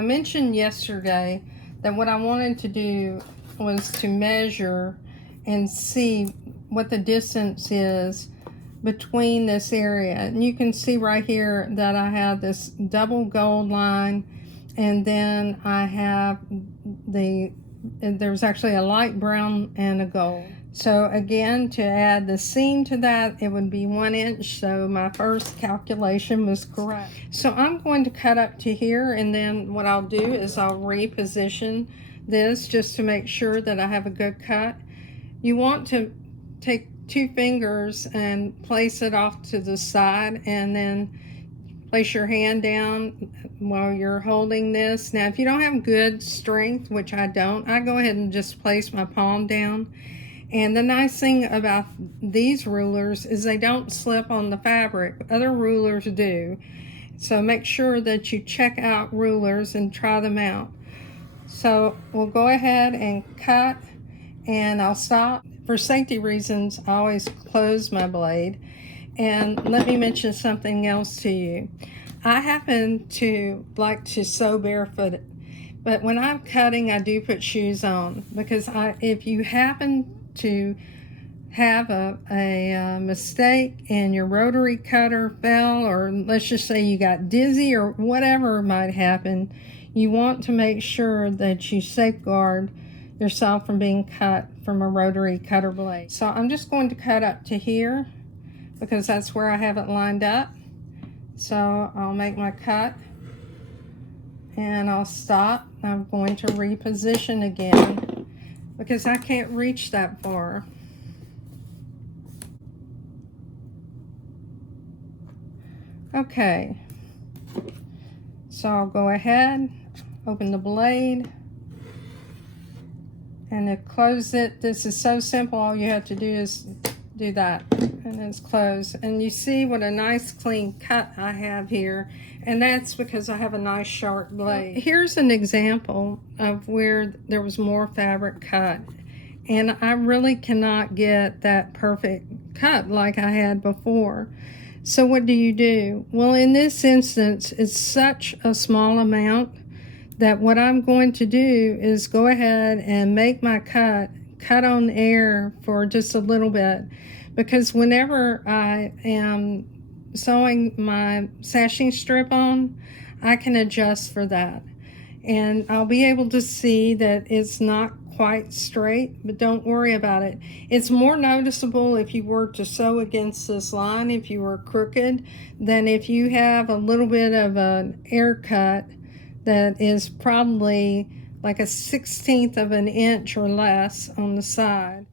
I mentioned yesterday that what I wanted to do was to measure and see what the distance is between this area. And you can see right here that I have this double gold line, and then I have there's actually a light brown and a gold. So again, to add the seam to that, it would be 1 inch. So my first calculation was correct. So I'm going to cut up to here, and then what I'll do is I'll reposition this just to make sure that I have a good cut. You want to take 2 fingers and place it off to the side, and then place your hand down while you're holding this. Now, if you don't have good strength, which I don't, I go ahead and just place my palm down. And the nice thing about these rulers is they don't slip on the fabric. Other rulers do. So make sure that you check out rulers and try them out. So we'll go ahead and cut, and I'll stop. For safety reasons, I always close my blade. And let me mention something else to you. I happen to like to sew barefooted, but when I'm cutting, I do put shoes on, because if you happen to have a mistake and your rotary cutter fell, or let's just say you got dizzy or whatever might happen, you want to make sure that you safeguard yourself from being cut from a rotary cutter blade. So I'm just going to cut up to here because that's where I have it lined up. So I'll make my cut and I'll stop. I'm going to reposition again because I can't reach that far. Okay, so I'll go ahead, open the blade, and to close it, this is so simple. All you have to do is do that, and it's closed. And you see what a nice clean cut I have here, and that's because I have a nice sharp blade. Here's an example of where there was more fabric cut, and I really cannot get that perfect cut like I had before. So what do? Well, in this instance, it's such a small amount that what I'm going to do is go ahead and make my cut on air for just a little bit, because whenever I am sewing my sashing strip on, I can adjust for that. And I'll be able to see that it's not quite straight, but don't worry about it. It's more noticeable if you were to sew against this line, if you were crooked, than if you have a little bit of an air cut that is probably like a 1/16 of an inch or less on the side.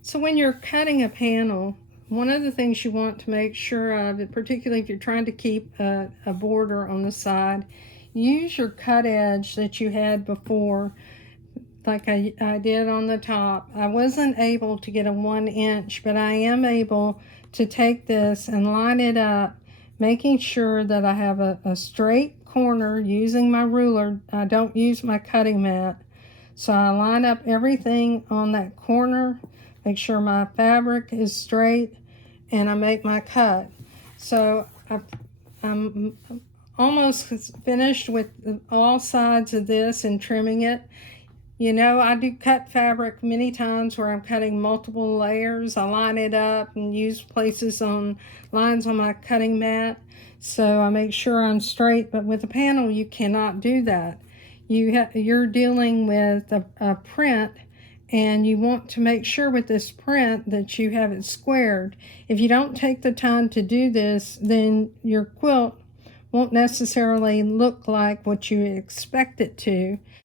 So when you're cutting a panel, one of the things you want to make sure of, particularly if you're trying to keep a border on the side, use your cut edge that you had before, like I did on the top. I wasn't able to get a 1 inch, but I am able to take this and line it up, making sure that I have a straight corner using my ruler. I don't use my cutting mat. So I line up everything on that corner, make sure my fabric is straight, and I make my cut. So I'm almost finished with all sides of this and trimming it. You know, I do cut fabric many times where I'm cutting multiple layers. I line it up and use lines on my cutting mat, so I make sure I'm straight. But with a panel, you cannot do that. You're dealing with a print, and you want to make sure with this print that you have it squared. If you don't take the time to do this, then your quilt won't necessarily look like what you expect it to.